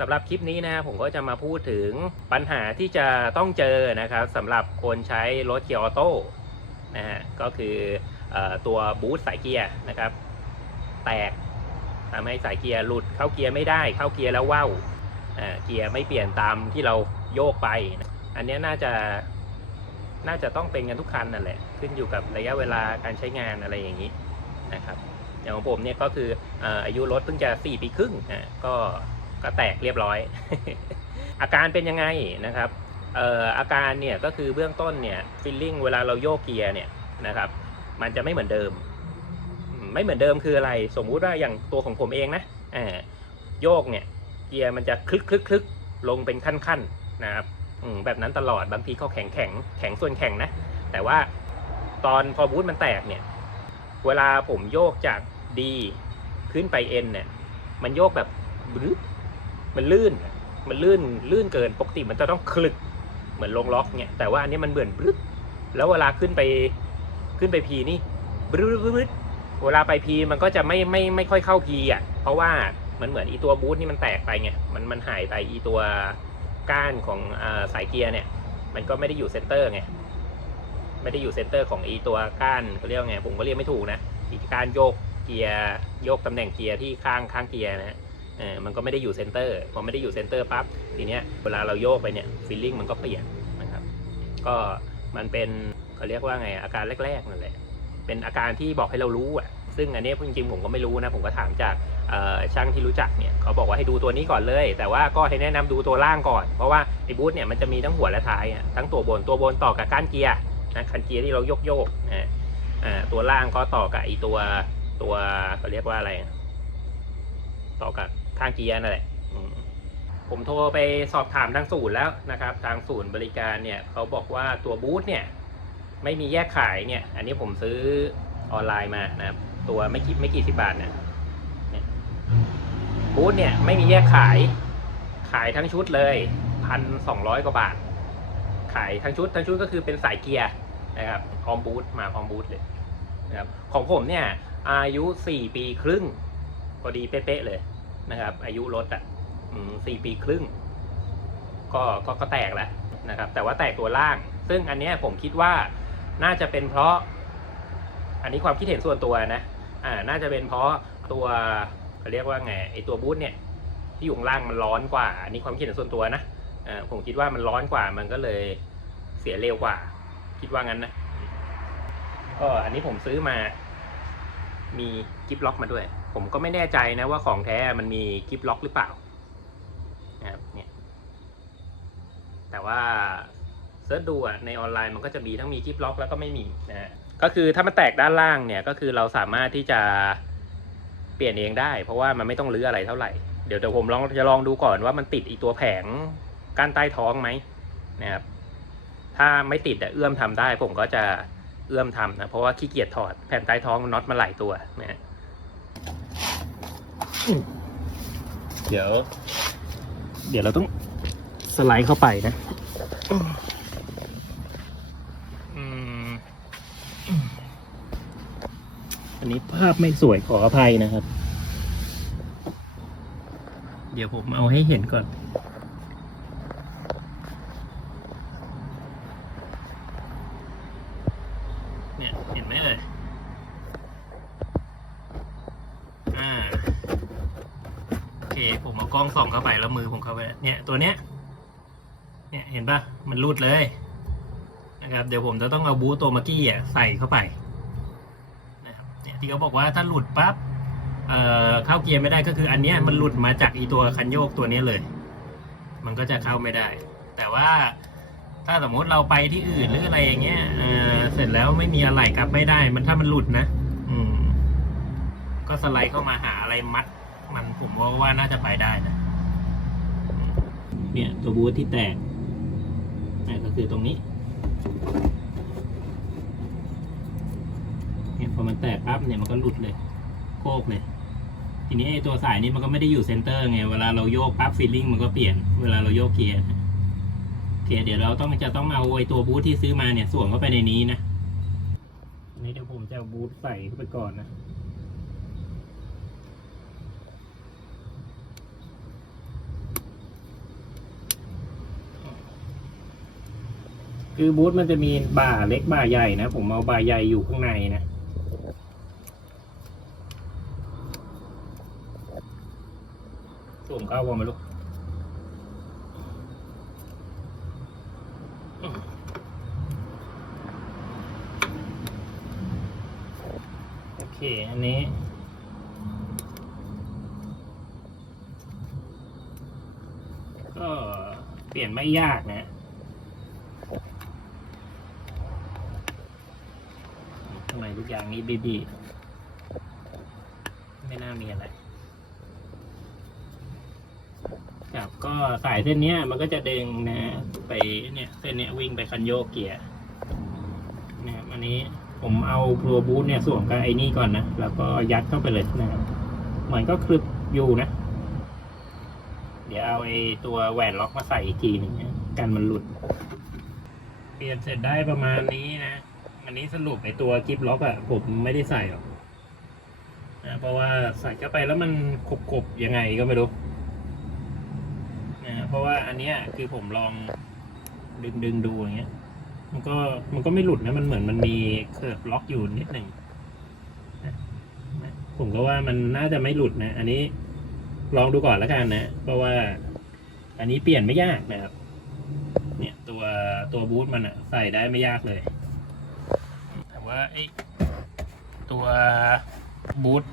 สำหรับคลิปนี้นะผมก็จะมาพูดถึงปัญหาที่จะต้องเจอนะครับสำหรับคนใช้รถเกียร์ออโต้นะฮะก็คืออตัวบูทสายเกียร์นะครับ แตกทำให้สายเกียร์หลุดเข้าเกียร์ไม่ได้เข้าเกียร์แล้วว่าวเกียร์ไม่เปลี่ยนตามที่เราโยกไป อันนี้น่าจะน่าจะต้องเป็นกันทุกคันนั่นแหละ ขึ้นอยู่กับระยะเวลาการใช้งานอะไรอย่างนี้นะครับอย่างของผมเนี่ยก็คือออายุรถเพิ่งจะ 4 ปีครึ่งอะก็ ก็แตกเรียบร้อย อาการเป็นยังไงนะครับเอ่ออาการเนี่ยก็คือเบื้องต้นเนี่ยฟิลลิ่งเวลาเราโยกเกียร์เนี่ยนะครับ มันจะไม่เหมือนเดิม ไม่เหมือนเดิมคืออะไร สมมุติว่าอย่างตัวของผมเองนะอ่าโยกเนี่ยเกียร์มันจะคลึกคลึกคลึกลงเป็นขั้นๆนะครับแบบนั้นตลอดบางทีก็แข็งแข็งแข็งส่วนแข็งนะ แต่ว่าตอนพอบูทมันแตกเนี่ย เวลาผมโยกจาก D ขึ้นไป N เนี่ย มันโยกแบบบลึ๊ด มันลื่น มันลื่น ลื่นเกิน ปกติมันจะต้องคลึก เหมือนลงล็อกเนี่ย แต่ว่าอันนี้มันเบื่อนบึ๊ดแล้วเวลาขึ้นไป ขึ้นไป P นี่บึ๊ดบึ๊ดเวลาไป P มันก็จะไม่ไม่ไม่ค่อยเข้า P อะ เพราะว่ามันเหมือนอีตัวบูทนี่มันแตกไปไง มันมันหายไปอีตัวก้านของอสายเกียร์เนี่ย มันก็ไม่ได้อยู่เซนเตอร์ไง ไม่ได้อยู่เซนเตอร์ของอีตัวก้านเขาเรียกไง ผมก็เรียกไม่ถูกนะ อีการโยกเกียร์โยกตำแหน่งเกียร์ที่ข้างข้างเกียร์นะฮะ เออมันก็ไม่ได้อยู่เซนเตอร์พอไม่ได้อยู่เซนเตอร์ปั๊บทีเนี้ยเวลาเราโยกไปเนี่ยฟีลลิ่งมันก็เปลี่ยนนะครับ ก็มันเป็นเขาเรียกว่าไงอาการแรกๆนั่นแหละเป็นอาการที่บอกให้เรารู้อะซึ่งอันนี้จริงๆผมก็ไม่รู้นะผมก็ถามจากช่างที่รู้จักเนี่ยเขาบอกว่าให้ดูตัวนี้ก่อนเลย แต่ว่าก็ให้แนะนำดูตัวล่างก่อน เพราะว่าไอ้บูทเนี่ยมันจะมีทั้งหัวและท้ายทั้งตัวบนตัวบนต่อกับก้านเกียร์นะคันเกียร์ที่เราโยกโยกนะอ่าตัวล่างก็ต่อกับไอตัวตัวเขาเรียกว่าอะไร ต่อกับ ข้างเกียร์นั่นแหละอืมผมโทรไปสอบถามทางศูนย์แล้วนะครับ ทางศูนย์บริการเนี่ยเขาบอกว่าตัวบูธเนี่ยไม่มีแยกขายเนี่ย อันนี้ผมซื้อออนไลน์มานะครับ ตัวไม่กี่ไม่กี่สิบบาทเนี่ยเนี่ยบูธเนี่ยไม่มีแยกขาย ขายทั้งชุดเลยพันสองร้อยกว่าบาท ขายทั้งชุดทั้งชุดก็คือเป็นสายเกียร์นะครับพร้อมบูทมาพร้อมบูทเลยนะครับของผมเนี่ยอายุ4ปีครึ่งพอดีเป๊ะๆเลย นะครับ อายุรถอะสี่ปีครึ่ง ก็ก็ก็แตกแล้วนะครับ แต่ว่าแตกตัวล่าง ซึ่งอันนี้ผมคิดว่าน่าจะเป็นเพราะ อันนี้ความคิดเห็นส่วนตัวนะอ่าน่าจะเป็นเพราะตัวเขาเรียกว่าไงไอตัวบูทเนี่ย ที่อยู่ข้างล่างมันร้อนกว่า อันนี้ความคิดเห็นส่วนตัวนะอ่าผมคิดว่ามันร้อนกว่ามันก็เลยเสียเร็วกว่า คิดว่างั้นนะก็อันนี้ผมซื้อมามีกิฟล็อกมาด้วย ผมก็ไม่แน่ใจนะว่าของแท้มันมีกิฟล็อกหรือเปล่านะครับเนี่ยแต่ว่าเซิร์ชดูอะในออนไลน์มันก็จะมีทั้งมีกิฟล็อกแล้วก็ไม่มีนะก็คือถ้ามันแตกด้านล่างเนี่ยก็คือเราสามารถที่จะเปลี่ยนเองได้ เพราะว่ามันไม่ต้องรื้ออะไรเท่าไหร่เดี๋ยวเดี๋ยวผมลองจะลองดูก่อนว่ามันติดอีตัวแผงก้านใต้ท้องไหมนะครับถ้าไม่ติดเอื้อมทำได้ ผมก็จะเอื้อมทำนะเพราะว่าขี้เกียจถอดแผ่นใต้ท้องน็อตมาหลายตัวนะฮะ เดี๋ยว เดี๋ยวเราต้องสไลด์เข้าไปนะอืมอันนี้ภาพไม่สวยขออภัยนะครับ เดี๋ยวผมเอาให้เห็นก่อน เนี่ยเห็นไหมเลยอ่า โอเค ผมเอากล้องส่องเข้าไปแล้วมือผมเข้าไปเนี่ยตัวเนี้ยเนี่ยเห็นปะมันรูดเลยนะครับเดี๋ยวผมจะต้องเอาบูทตัวเมื่อกี้อะใส่เข้าไปนะครับเนี่ยที่เขาบอกว่าถ้าหลุดปั๊บเอ่อเข้าเกียร์ไม่ได้ก็คืออันเนี้ยมันหลุดมาจากอีตัวคันโยกตัวเนี้ยเลย มันก็จะเข้าไม่ได้ แต่ว่าถ้าสมมติเราไปที่อื่นหรืออะไรอย่างเงี้ยเออเสร็จแล้วไม่มีอะไรกลับไม่ได้ มันถ้ามันหลุดนะ อืม ก็สไลด์เข้ามาหาอะไรมัด มันผมว่าว่าน่าจะไปได้นะ เนี่ยตัวบูทที่แตกนี่ก็คือตรงนี้ เนี่ยพอมันแตกปั๊บเนี่ยมันก็หลุดเลย โคกเลย ทีนี้ไอ้ตัวสายนี้มันก็ไม่ได้อยู่เซนเตอร์ไง เวลาเราโยกปั๊บฟีลลิ่งมันก็เปลี่ยน เวลาเราโยกเกียร์นะโอเคเดี๋ยวเราต้องจะต้องเอาไอ้ตัวบูทที่ซื้อมาเนี่ยสวมเข้าไปในนี้นะอันนี้เดี๋ยวผมจะเอาบูทใส่เข้าไปก่อนนะ คือบูธมันจะมีบ่าเล็กบ่าใหญ่นะ ผมเอาบ่าใหญ่อยู่ข้างในนะส่วมเข้าพอไหมาลูกโอเค อันนี้ก็เปลี่ยนไม่ยากนะ ทำไมทุกอย่าง นี้ดีๆไม่น่ามีอะไรครับก็สายเส้นนี้มันก็จะเดึงนะไปเนี่ยเส้นเนี้ยวิ่งไปคันโยกเกียร์นะครับอันนี้ผมเอาพลัวบูทเนี่ยสวมกับไอ้นี่ก่อนนะ แล้วก็ยัดเข้าไปเลยนะครับเหมือนก็คลึบอยู่นะ เดี๋ยวเอาไอ้ตัวแหวนล็อกมาใส่อีกทีหนึงนะกันมันหลุด เปลี่ยนเสร็จได้ประมาณนี้นะ อันนี้สรุปไอ้ตัวกิฟล็อกอะผมไม่ได้ใส่หรอกนะเพราะว่าใส่เข้าไปแล้วมันขบๆยังไงก็ไม่รู้นะเพราะว่าอันเนี้ยคือผมลองดึงดึงดูอย่างเงี้ย มันก็มันก็ไม่หลุดนะมันเหมือนมันมีเคิร์ฟล็อกอยู่นิดหนึ่งนะผมก็ว่ามันน่าจะไม่หลุดนะ อันนี้ลองดูก่อนแล้วกันนะ เพราะว่า อันนี้เปลี่ยนไม่ยากนะครับ เนี่ยตัวตัวบูทมันอะใส่ได้ไม่ยากเลย ว่าไอ้ตัวบูท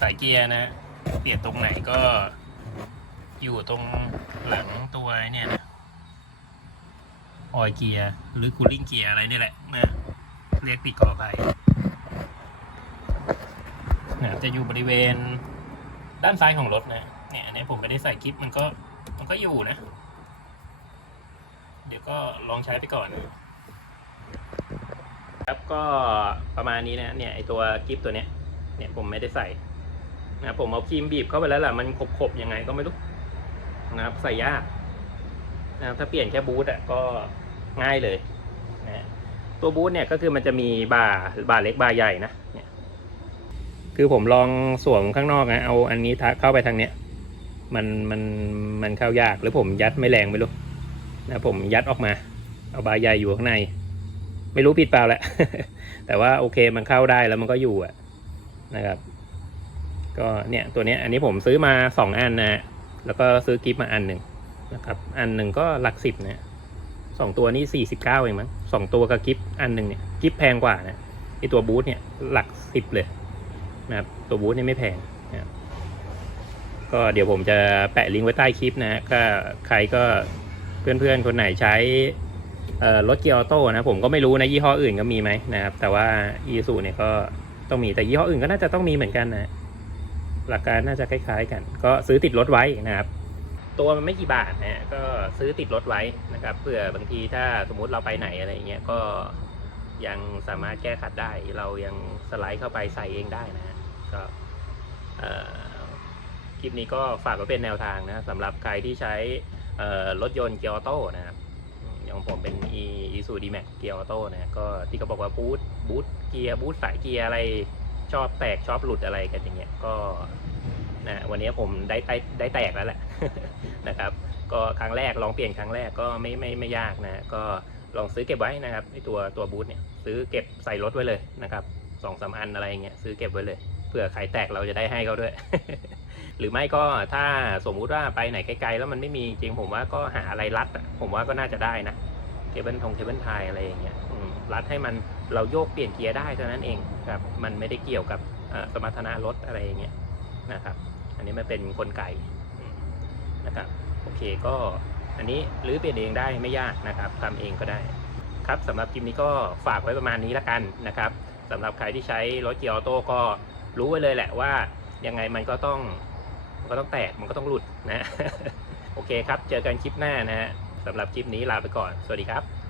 สายเกียร์นะเปลี่ยนตรงไหนก็อยู่ตรงหลังตัวเนี่ยนะออยเกียร์หรือคูลิ่งเกียร์อะไรนี่แหละนะเรียกผิดขออภัยนะจะอยู่บริเวณด้านซ้ายของรถนะเนี่ยอันนี้ผมไม่ได้ใส่คลิปมันก็มันก็อยู่นะ เดี๋ยวก็ลองใช้ไปก่อน ครับก็ประมาณนี้นะเนี่ยไอตัวกิฟตัวเนี้ยเนี่ยผมไม่ได้ใส่นะผมเอาครีมบีบเข้าไปแล้วล่ะมันขบๆยังไงก็ไม่รู้นะครับใส่ยากนะถ้าเปลี่ยนแค่บูทอะก็ง่ายเลยนะตัวบูทเนี่ยก็คือมันจะมีบาร์บาร์เล็กบาร์ใหญ่นะเนี่ยคือผมลองสวมข้างนอกนะเอาอันนี้ทัเข้าไปทางเนี้ยมันมันมันเข้ายากหรือผมยัดไม่แรงไม่รู้นะผมยัดออกมา เอาบาใหญ่อยู่ข้างใน ไม่รู้ผิดเปล่าแหละ แต่ว่าโอเคมันเข้าได้แล้วมันก็อยู่อะนะครับ ก็เนี่ยตัวเนี้ยอันนี้ผมซื้อมาสองอันนะแล้วก็ซื้อกิฟต์มาอันหนึ่งนะครับ อันหนึ่งก็หลักสิบนะสองตัวนี้สี่สิบเก้าเองมั้งสองตัวกับกิฟต์อันหนึ่งเนี่ยกิฟต์แพงกว่านะไอตัวบูทเนี่ยหลักสิบเลยนะครับ ตัวบูทเนี่ยไม่แพงนะครับก็เดี๋ยวผมจะแปะลิงก์ไว้ใต้คลิปนะฮะก็ใครก็เพื่อนๆคนไหนใช้ รถเกียร์ออโต้นะผมก็ไม่รู้นะยี่ห้ออื่นก็มีไหมนะครับ แต่ว่าอีซูเนี่ยก็ต้องมีแต่ยี่ห้ออื่นก็น่าจะต้องมีเหมือนกันนะหลักการน่าจะคล้ายๆ กัน ก็ซื้อติดรถไว้นะครับ ตัวมันไม่กี่บาทนะก็ซื้อติดรถไว้นะครับเผื่อบางทีถ้าสมมุติเราไปไหนอะไรเงี้ยก็ยังสามารถแก้ขัดได้ เรายังสไลด์เข้าไปใส่เองได้นะก็คลิปนี้ก็ฝากไว้เป็นแนวทางนะสำหรับใครที่ใช้รถยนต์เกียร์ออโต้นะครับ อย่างผมเป็น e i s u d m a x เกียร์ออโต้นะก็ที่เขาบอกว่าบูทบูทเกียร์บูทสายเกียร์อะไรชอบแตกชอบหลุดอะไรกันอย่างเงี้ยก็นะวันนี้ผมได้ได้ได้แตกแล้วแหละนะครับ ก็ครั้งแรกลองเปลี่ยนครั้งแรกก็ไม่ไม่ไม่ยากนะก็ลองซื้อเก็บไว้นะครับไอตัวตัวบูทเนี่ยซื้อเก็บใส่รถไว้เลยนะครับสองสามอันอะไรเงี้ยซื้อเก็บไว้เลยเผื่อใครแตกเราจะได้ให้เขาด้วย หรือไม่ก็ถ้าสมมุติว่าไปไหนไกลๆแล้วมันไม่มีจริงผมว่าก็หาอะไรรัดผมว่าก็น่าจะได้นะเคเบิลทงเคเบิลไทยอะไรอย่างเงี้ยรัดให้มันเราโยกเปลี่ยนเกียร์ได้เท่านั้นเองครับมันไม่ได้เกี่ยวกับสมรรถนะรถอะไรอย่างเงี้ยนะครับ อันนี้มันเป็นกลไกอืมนะครับโอเคก็อันนี้หรือเปลี่ยนเองได้ไม่ยากนะครับทำเองก็ได้ ครับสำหรับคลิปนี้ก็ฝากไว้ประมาณนี้ละกันนะครับสำหรับใครที่ใช้รถเกียร์ออโต้ก็รู้ไว้เลยแหละว่ายังไงมันก็ต้อง มันก็ต้องแตกมันก็ต้องหลุดนะ โอเคครับ เจอกันคลิปหน้านะฮะสำหรับคลิปนี้ลาไปก่อน สวัสดีครับ